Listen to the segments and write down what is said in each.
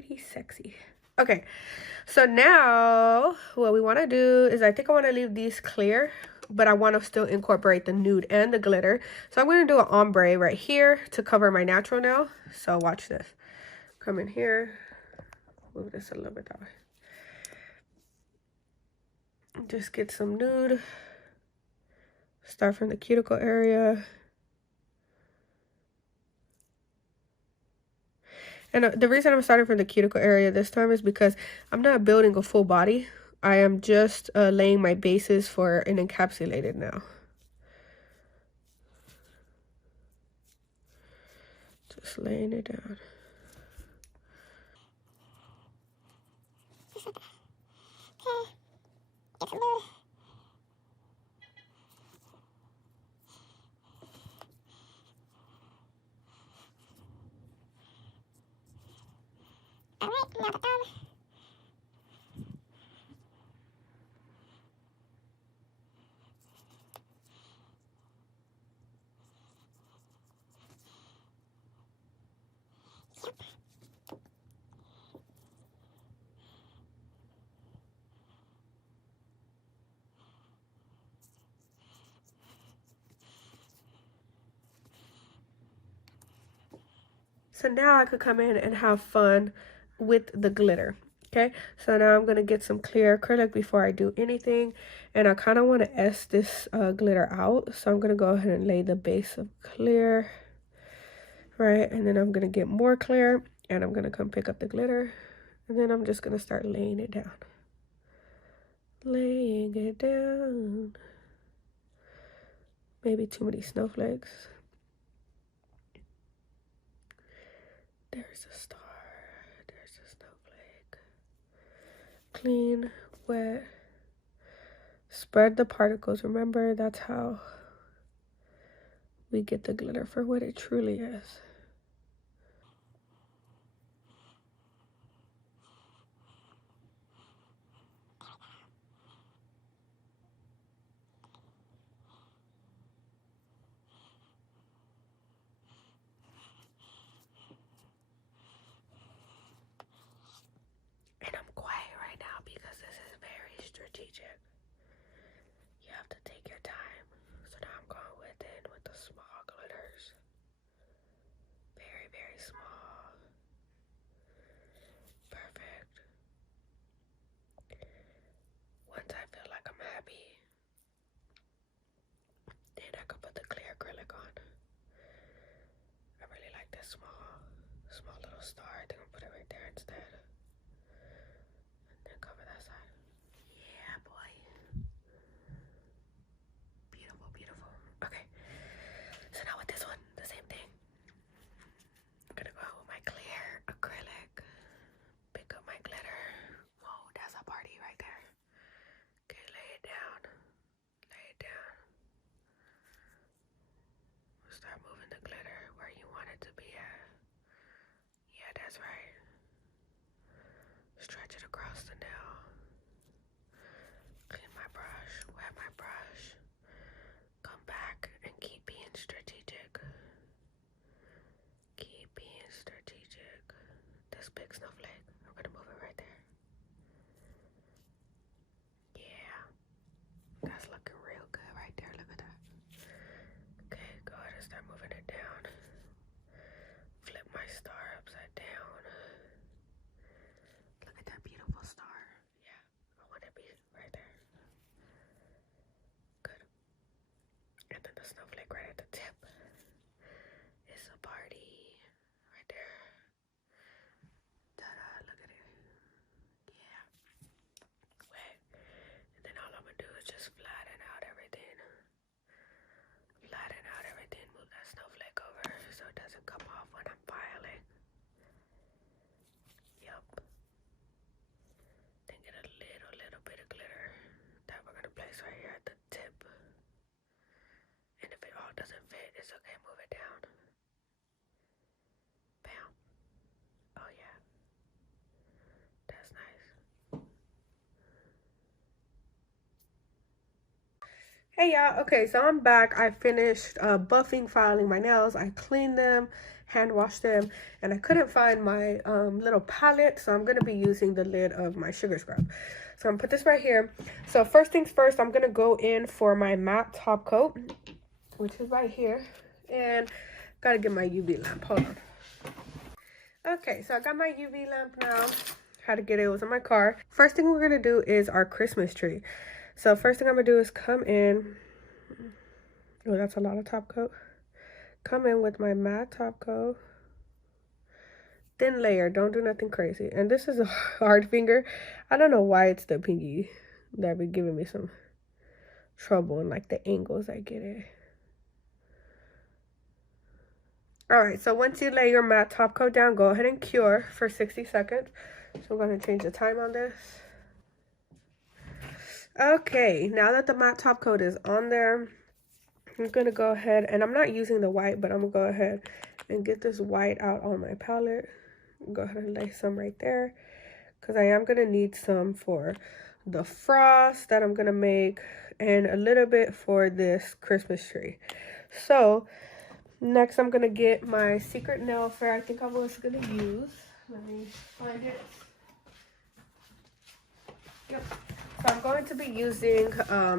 pretty sexy. Okay, so now what we want to do is I think I want to leave these clear, but I want to still incorporate the nude and the glitter. So I'm going to do an ombre right here to cover my natural nail. So watch this. Come in here, move this a little bit that way. Just get some nude. Start from the cuticle area. And the reason I'm starting from the cuticle area this time is because I'm not building a full body. I am just laying my bases for an encapsulated nail. Just laying it down. Alright, now the thumb. So now I could come in and have fun with the glitter. Okay, so now I'm going to get some clear acrylic before I do anything. And I kind of want to S this glitter out. So I'm going to go ahead and lay the base of clear. Right, and then I'm going to get more clear. And I'm going to come pick up the glitter. And then I'm just going to start laying it down. Laying it down. Maybe too many snowflakes. There's a star. There's a snowflake. Clean, wet. Spread the particles. Remember, that's how we get the glitter for what it truly is. And I'm quiet right now because this is very strategic. You have to take your time. So now I'm going with the small glitters. Very, very small. Perfect. Once I feel like I'm happy, then I can put the clear acrylic on. I really like this small little star. I think I'll put it right there instead. And then cover that side. Yeah, boy. Beautiful, beautiful. Okay. So now with this one, the same thing. I'm gonna go out with my clear acrylic. Pick up my glitter. Whoa, that's a party right there. Okay, lay it down. Lay it down. Start moving the glitter where you want it to be at. Yeah, that's right. Stretch it across the nail. Clean my brush, wet my brush. Come back and keep being strategic. Keep being strategic. This big snowflake, I'm gonna move it right there. Yeah, that's looking real good right there. Look at that. Okay, go ahead and start moving it down. Flip my star upside down. Look at that beautiful star. Yeah, I want it to be right there. Good. And then the snowflake right at the tip. It's a party right there. Ta-da, look at it. Yeah. Wet. And then all I'm gonna do is just flatten out everything. Flatten out everything. Move that snowflake over so it doesn't come off when I'm filing. Yup. Then get a little bit of glitter that we're gonna place right here at the tip. And if it all doesn't fit, it's okay, move it down. Bam. Oh yeah. That's nice. Hey y'all, okay, so I'm back. I finished buffing, filing my nails. I cleaned them, hand wash them, and I couldn't find my little palette, so I'm going to be using the lid of my sugar scrub. So I'm going to put this right here. So first things first, I'm going to go in for my matte top coat, which is right here, and got to get my UV lamp. Hold on. Okay, so I got my UV lamp now. How to get it, was in my car. First thing we're going to do is our Christmas tree. So first thing I'm going to do is come in. Oh, that's a lot of top coat. Come in with my matte top coat. Thin layer, don't do nothing crazy. And this is a hard finger. I don't know why it's the pinky that be giving me some trouble in like the angles I get it. Alright, so once you lay your matte top coat down, go ahead and cure for 60 seconds. So I'm going to change the time on this. Okay, now that the matte top coat is on there, I'm going to go ahead, and I'm not using the white, but I'm going to go ahead and get this white out on my palette. Go ahead and lay some right there, because I am going to need some for the frost that I'm going to make, and a little bit for this Christmas tree. So next I'm going to get my Secret Nail Affair. I think I was going to use. Let me find it. Yep. So I'm going to be using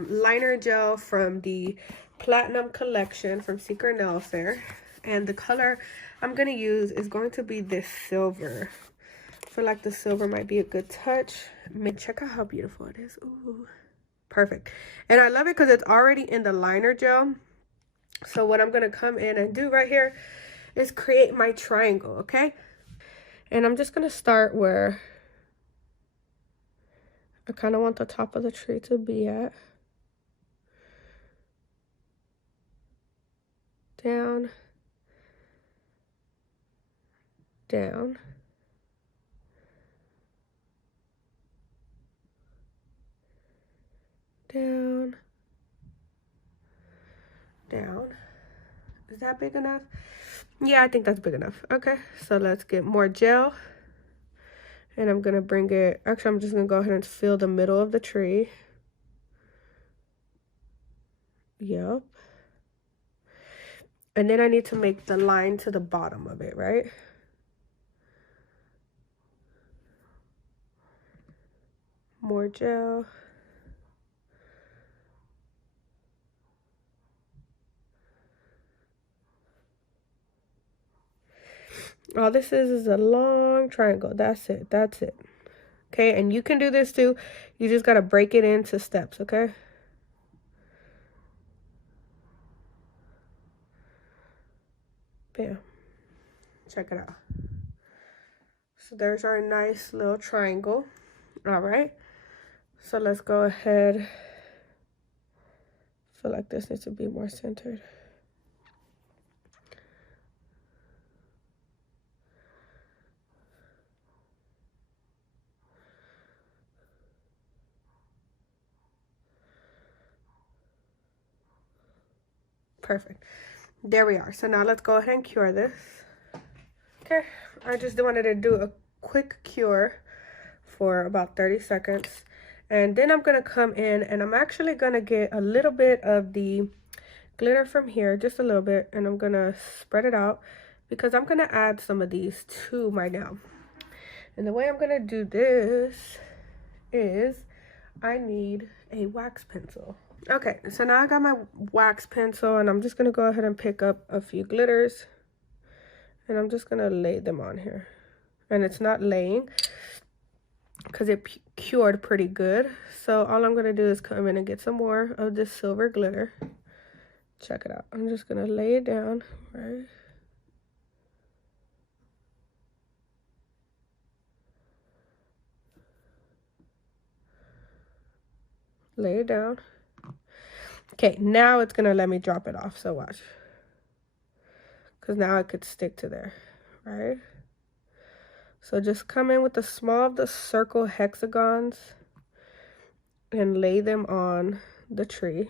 liner gel from the Platinum Collection from Secret Nail Affair. And the color I'm going to use is going to be this silver. I feel like the silver might be a good touch. I mean, check out how beautiful it is. Ooh, perfect. And I love it because it's already in the liner gel. So what I'm going to come in and do right here is create my triangle, okay? And I'm just going to start where I kind of want the top of the tree to be at. Down. Down. Down. Down. Is that big enough? Yeah, I think that's big enough. Okay, so let's get more gel. And I'm going to bring it, actually I'm just going to go ahead and fill the middle of the tree. Yep. And then I need to make the line to the bottom of it, right? More gel. All this is a long triangle. That's it. That's it. Okay, and you can do this too. You just got to break it into steps, okay? Bam. Check it out. So there's our nice little triangle. All right. So let's go ahead. I feel like this needs to be more centered. Perfect. There we are. So now let's go ahead and cure this. Okay, I just wanted to do a quick cure for about 30 seconds. And then I'm going to come in and I'm actually going to get a little bit of the glitter from here, just a little bit. And I'm going to spread it out because I'm going to add some of these to my nail. And the way I'm going to do this is I need a wax pencil. Okay, so now I got my wax pencil and I'm just going to go ahead and pick up a few glitters. And I'm just going to lay them on here. And it's not laying because it cured pretty good. So all I'm going to do is come in and get some more of this silver glitter. Check it out. I'm just going to lay it down, right? Lay it down. Okay, now it's going to let me drop it off. So watch. Because now it could stick to there, right? So just come in with the small of the circle hexagons and lay them on the tree.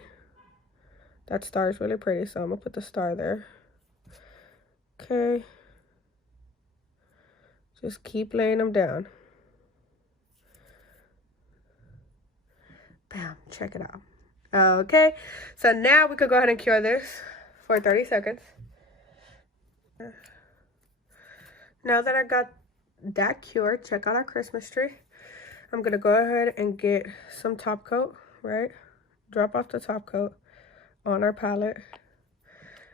That star is really pretty, so I'm going to put the star there. Okay. Just keep laying them down. Bam, check it out. Okay, so now we could go ahead and cure this for 30 seconds. Now that I got that cured, check out our Christmas tree. I'm gonna go ahead and get some top coat, right? Drop off the top coat on our palette.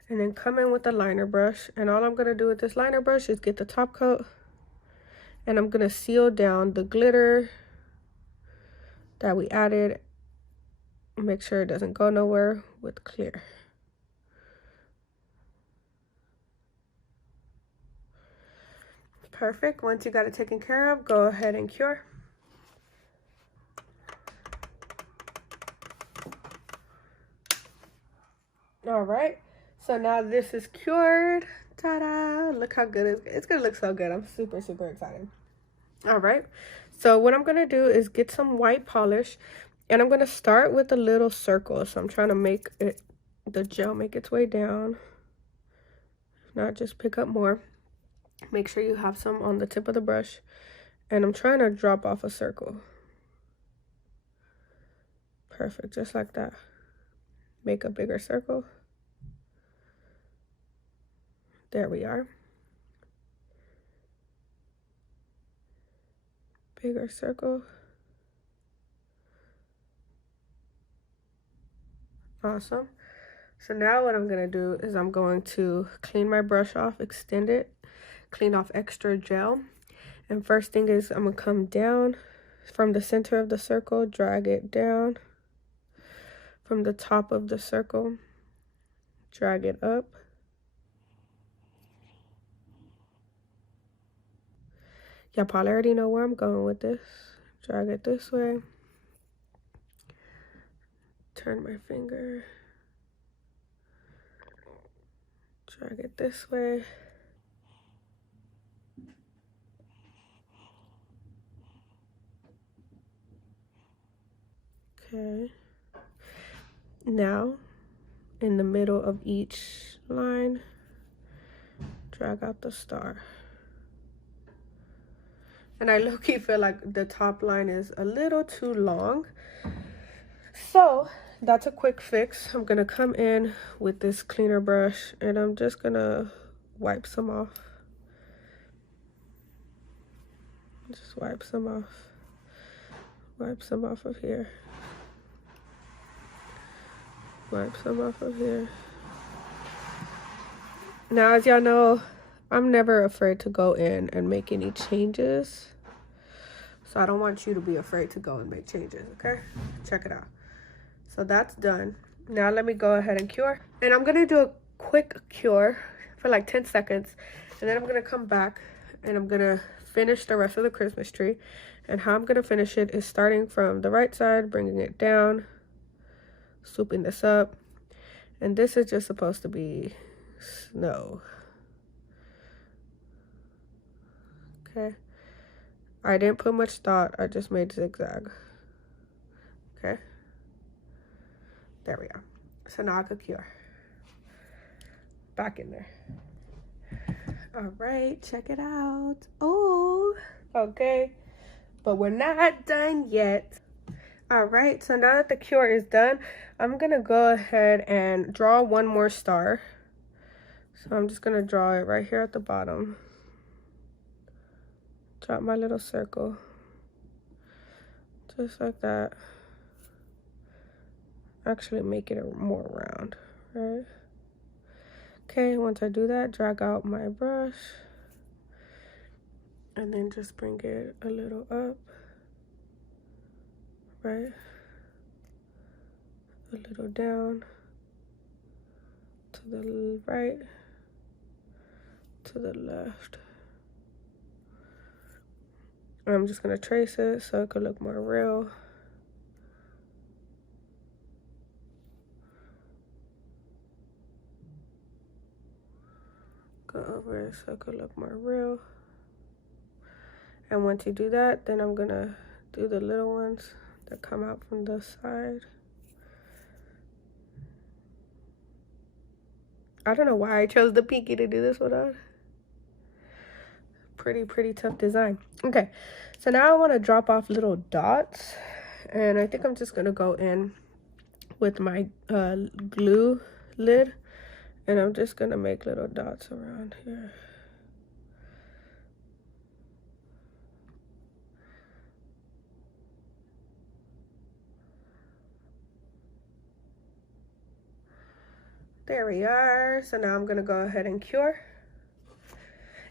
And then come in with the liner brush. And all I'm gonna do with this liner brush is get the top coat. And I'm gonna seal down the glitter that we added. Make sure it doesn't go nowhere with clear. Perfect. Once you got it taken care of, go ahead and cure. All right, so now this is cured. Ta-da! Look how good it's gonna look so good. I'm super excited. All right, so what I'm gonna do is get some white polish, and I'm gonna start with a little circle. So I'm trying to make it, the gel make its way down. If not, just pick up more. Make sure you have some on the tip of the brush, and I'm trying to drop off a circle. Perfect, just like that. Make a bigger circle. There we are. Bigger circle. Awesome. So now what I'm gonna do is I'm going to clean my brush off, extend it, clean off extra gel. And first thing is I'm gonna come down from the center of the circle, drag it down. From the top of the circle, drag it up. Y'all probably already know where I'm going with this. Drag it this way. Turn my finger. Drag it this way. Okay. Now, in the middle of each line, drag out the star. And I low-key feel like the top line is a little too long. So that's a quick fix. I'm gonna come in with this cleaner brush and I'm just gonna wipe some off. Just wipe some off. Wipe some off of here. Wipe some off of here. Now, as y'all know, I'm never afraid to go in and make any changes. So I don't want you to be afraid to go and make changes, okay? Check it out. So that's done. Now let me go ahead and cure. And I'm gonna do a quick cure for like 10 seconds. And then I'm gonna come back and I'm gonna finish the rest of the Christmas tree. And how I'm gonna finish it is starting from the right side, bringing it down, swooping this up. And this is just supposed to be snow. Okay. I didn't put much thought. I just made zigzag. Okay. There we go. So now I could cure. Back in there. All right, check it out. Oh, okay. But we're not done yet. All right, so now that the cure is done, I'm gonna go ahead and draw one more star. So I'm just gonna draw it right here at the bottom. Drop my little circle. Just like that. Actually make it more round, right? Okay, once I do that, drag out my brush. And then just bring it a little up. Right? A little down. To the right. To the left. I'm just gonna trace it so it could look more real. Go over it so it could look more real. And once you do that, then I'm gonna do the little ones that come out from the side. I don't know why I chose the pinky to do this one on. Pretty tough design. Okay, so now I want to drop off little dots, and I think I'm just gonna go in with my glue lid, and I'm just gonna make little dots around here. There we are. So now I'm gonna go ahead and cure.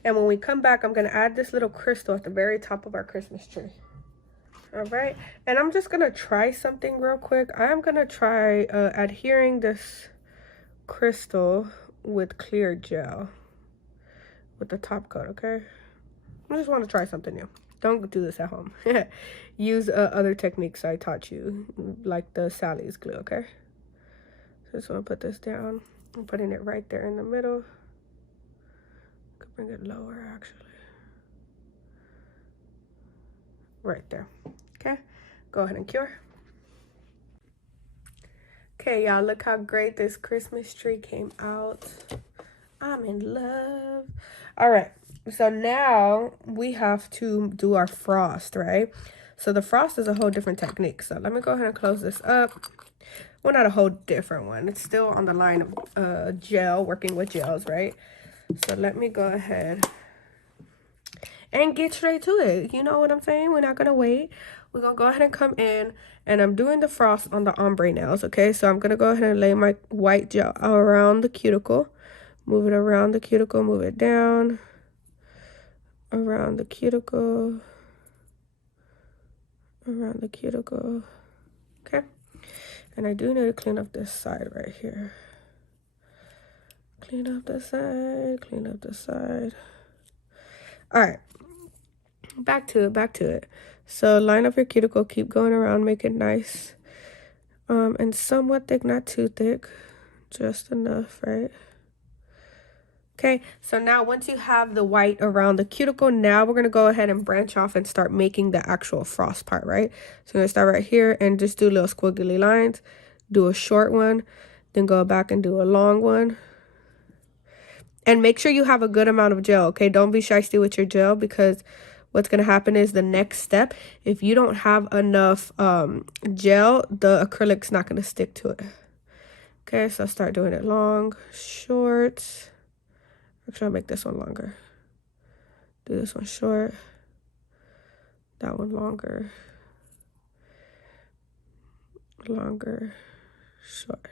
And when we come back, I'm gonna add this little crystal at the very top of our Christmas tree. All right, and I'm just gonna try something real quick. I'm gonna try adhering this crystal with clear gel with the top coat, okay? I just want to try something new. Don't do this at home. Use other techniques I taught you, like the Sally's glue, okay? So just want to put this down. I'm putting it right there in the middle. Could bring it lower, actually. Right there. Okay, go ahead and cure. Okay, y'all, look how great this Christmas tree came out. I'm in love. All right, so now we have to do our frost, right? So the frost is a whole different technique. So let me go ahead and close this up. Well, not a whole different one. It's still on the line of gel, working with gels, right? So let me go ahead and get straight to it. You know what I'm saying? We're not gonna wait. We're gonna go ahead and come in, and I'm doing the frost on the ombre nails, okay? So I'm gonna go ahead and lay my white gel around the cuticle. Move it around the cuticle, move it down, around the cuticle, around the cuticle, okay? And I do need to clean up this side right here. Clean up the side, clean up the side. All right, back to it. So line up your cuticle, keep going around, make it nice. And somewhat thick, not too thick, just enough, right? Okay, so now once you have the white around the cuticle, now we're gonna go ahead and branch off and start making the actual frost part, right? So I'm gonna start right here and just do little squiggly lines, do a short one, then go back and do a long one. And make sure you have a good amount of gel, okay? Don't be shysty with your gel, because what's going to happen is the next step, if you don't have enough gel, the acrylic's not going to stick to it. Okay, so start doing it long, short. Actually, I'll make this one longer. Do this one short. That one longer. Longer, short.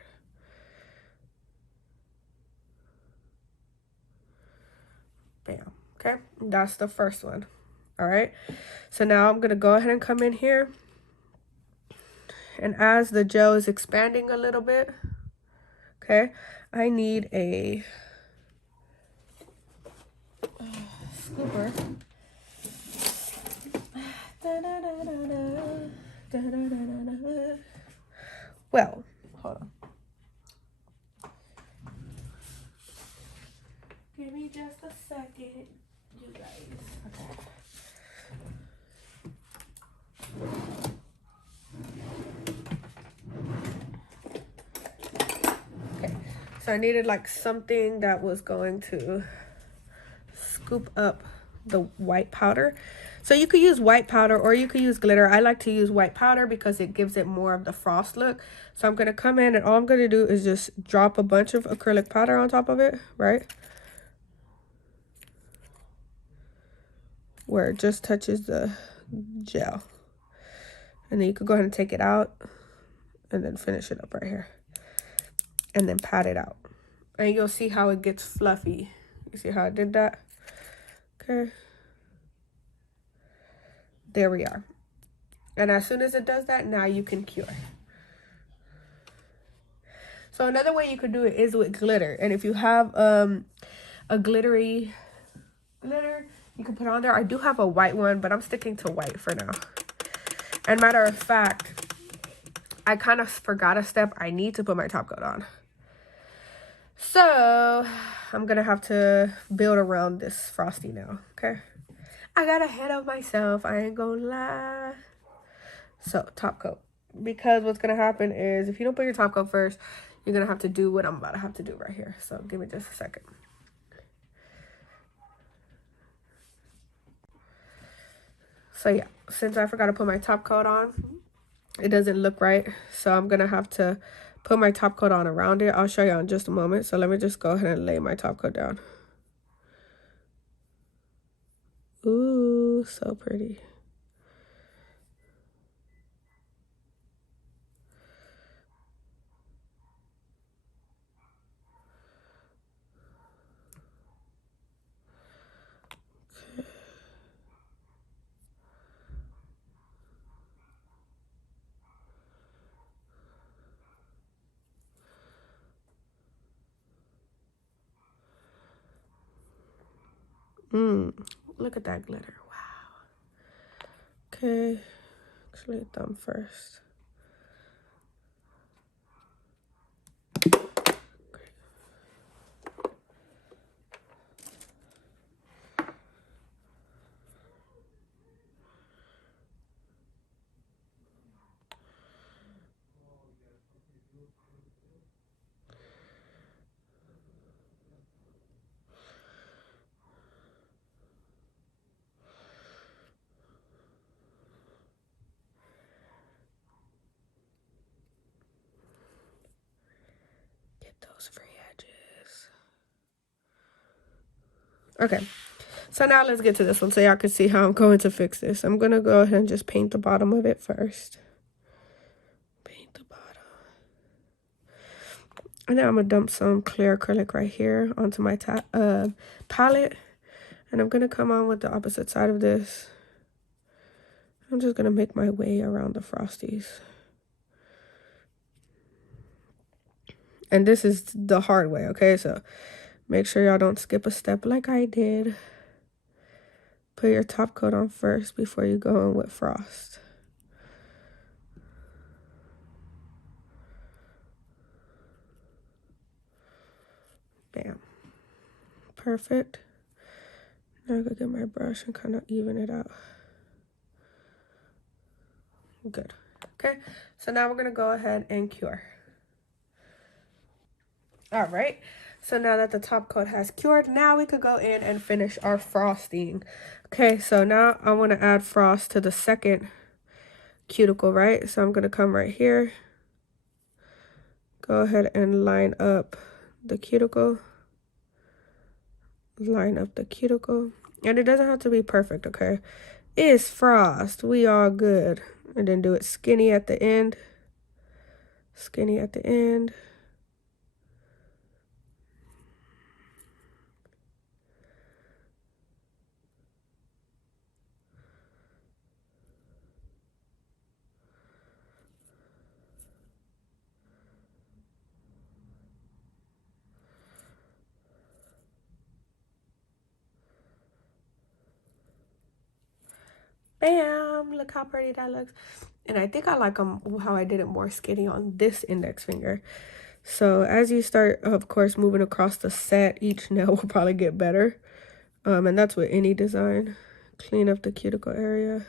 Bam. Okay, that's the first one. All right, so now I'm gonna go ahead and come in here, and as the gel is expanding a little bit, okay, I need a scooper. Well, hold on. Give me just a second, you guys. Okay, so I needed like something that was going to scoop up the white powder. So you could use white powder or you could use glitter. I like to use white powder because it gives it more of the frost look. So I'm going to come in, and all I'm going to do is just drop a bunch of acrylic powder on top of it, right? Where it just touches the gel. And then you could go ahead and take it out and then finish it up right here. And then pat it out. And you'll see how it gets fluffy. You see how I did that? Okay. There we are. And as soon as it does that, now you can cure. So another way you could do it is with glitter. And if you have a glittery glitter, you can put on there. I do have a white one, but I'm sticking to white for now. And matter of fact, I kind of forgot a step. I need to put my top coat on. So I'm going to have to build around this frosty now, okay? I got ahead of myself. I ain't gonna lie. So top coat. Because what's going to happen is if you don't put your top coat first, you're going to have to do what I'm about to have to do right here. So give me just a second. So yeah, since I forgot to put my top coat on, it doesn't look right. So I'm going to have to put my top coat on around it. I'll show you in just a moment. So let me just go ahead and lay my top coat down. Ooh, so pretty. Look at that glitter. Wow. Okay. Actually, thumb first. Get those free edges. Okay. So now let's get to this one so y'all can see how I'm going to fix this. I'm going to go ahead and just paint the bottom of it first. Paint the bottom. And then I'm going to dump some clear acrylic right here onto my palette. And I'm going to come on with the opposite side of this. I'm just going to make my way around the frosties. And this is the hard way, okay? So make sure y'all don't skip a step like I did. Put your top coat on first before you go in with frost. Bam. Perfect. Now I'm gonna get my brush and kind of even it out. Good. Okay, so now we're gonna go ahead and cure. All right, so now that the top coat has cured, now we could go in and finish our frosting. Okay, so now I want to add frost to the second cuticle, right? So I'm gonna come right here, go ahead and line up the cuticle, line up the cuticle, and it doesn't have to be perfect, okay? It's frost, we all good. And then do it skinny at the end, skinny at the end. Bam! Look how pretty that looks. And I think I like how I did it more skinny on this index finger. So as you start, of course, moving across the set, each nail will probably get better. And that's with any design. Clean up the cuticle area.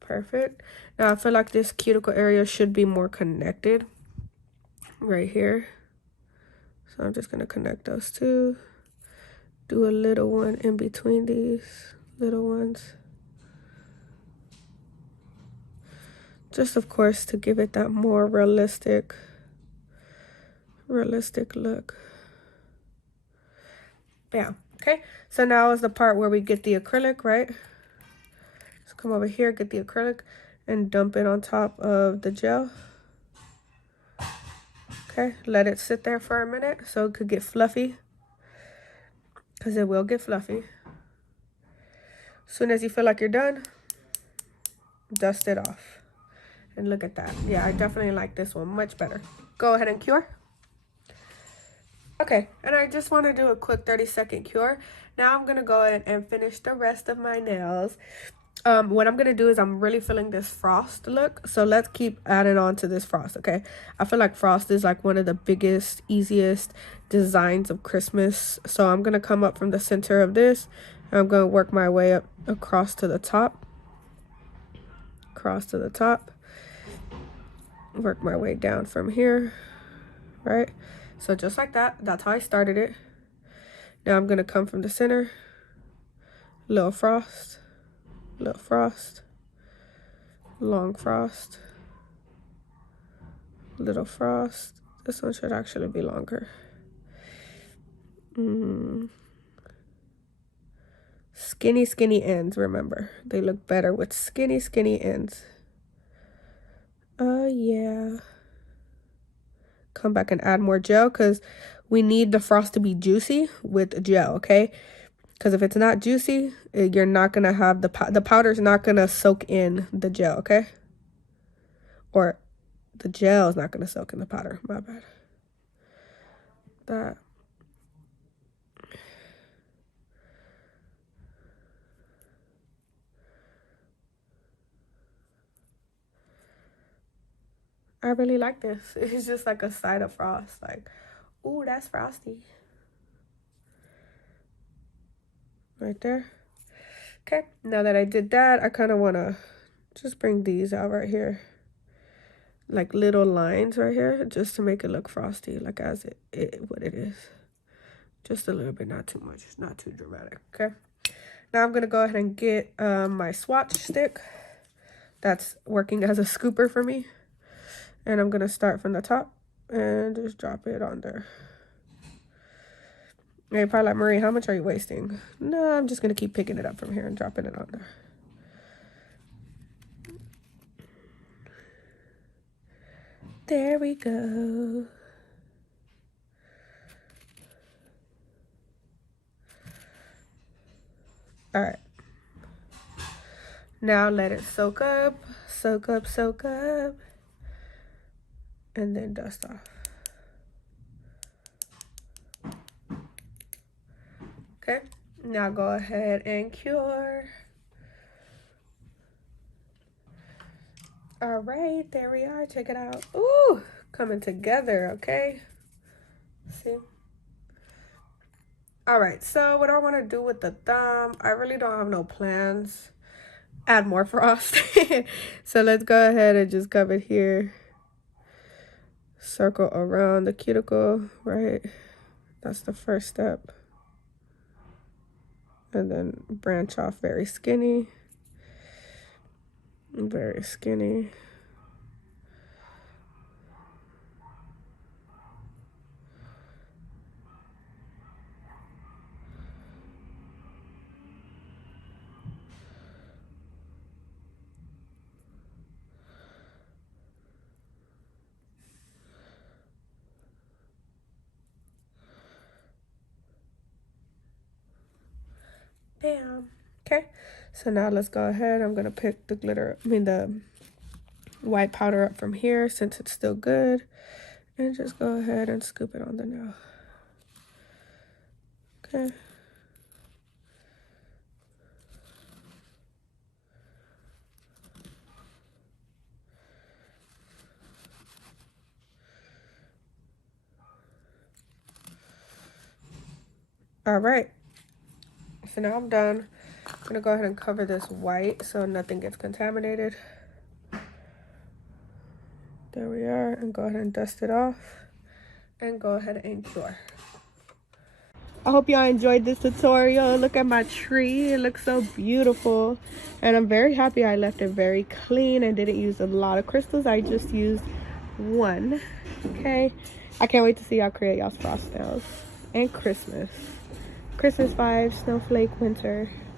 Perfect. Now I feel like this cuticle area should be more connected right here. So I'm just going to connect those two. Do a little one in between these little ones. Just, of course, to give it that more realistic look. Bam. Okay, so now is the part where we get the acrylic, right? So come over here, get the acrylic, and dump it on top of the gel. Okay, let it sit there for a minute so it could get fluffy, because it will get fluffy. As soon as you feel like you're done, dust it off. And look at that. Yeah, I definitely like this one much better. Go ahead and cure. Okay, and I just want to do a quick 30-second cure. Now I'm going to go ahead and finish the rest of my nails. What I'm going to do is I'm really feeling this frost look. So let's keep adding on to this frost, okay? I feel like frost is like one of the biggest, easiest designs of Christmas. So I'm going to come up from the center of this. And I'm going to work my way up across to the top. Across to the top. Work my way down from here, right? So just like that, that's how I started it. Now I'm gonna come from the center, little frost, long frost, little frost. This one should actually be longer. Skinny ends, remember. They look better with skinny ends. Yeah. Come back and add more gel because we need the frost to be juicy with gel, okay? Because if it's not juicy, you're not going to have the powder's not going to soak in the gel, okay? Or the gel is not going to soak in the powder. My bad. That. I really like this. It's just like a side of frost. Like, ooh, that's frosty. Right there. Okay, now that I did that, I kind of want to just bring these out right here. Like little lines right here, just to make it look frosty, like as what it is. Just a little bit, not too much, not too dramatic. Okay, now I'm gonna go ahead and get my swatch stick that's working as a scooper for me, and I'm gonna start from the top and just drop it on there. And you're probably like, Marie, how much are you wasting? No, I'm just gonna keep picking it up from here and dropping it on there. There we go. All right. Now let it soak up, soak up, soak up, and then dust off. Okay, now go ahead and cure. All right, there we are. Check it out. Ooh, coming together, okay? See? All right, so what I want to do with the thumb, I really don't have no plans. Add more frost. So let's go ahead and just come in here. Circle around the cuticle, right? That's the first step. And then branch off very skinny. Very skinny. Bam. Okay, so now let's go ahead. I'm gonna pick the glitter, the white powder up from here since it's still good, and just go ahead and scoop it on the nail. Okay. All right. So now I'm done. I'm gonna go ahead and cover this white so nothing gets contaminated. There we are, and go ahead and dust it off and go ahead and cure. I hope y'all enjoyed this tutorial. Look at my tree, it looks so beautiful, and I'm very happy I left it very clean and didn't use a lot of crystals. I just used one. Okay, I can't wait to see y'all create y'all's frost nails and Christmas vibes, snowflake winter.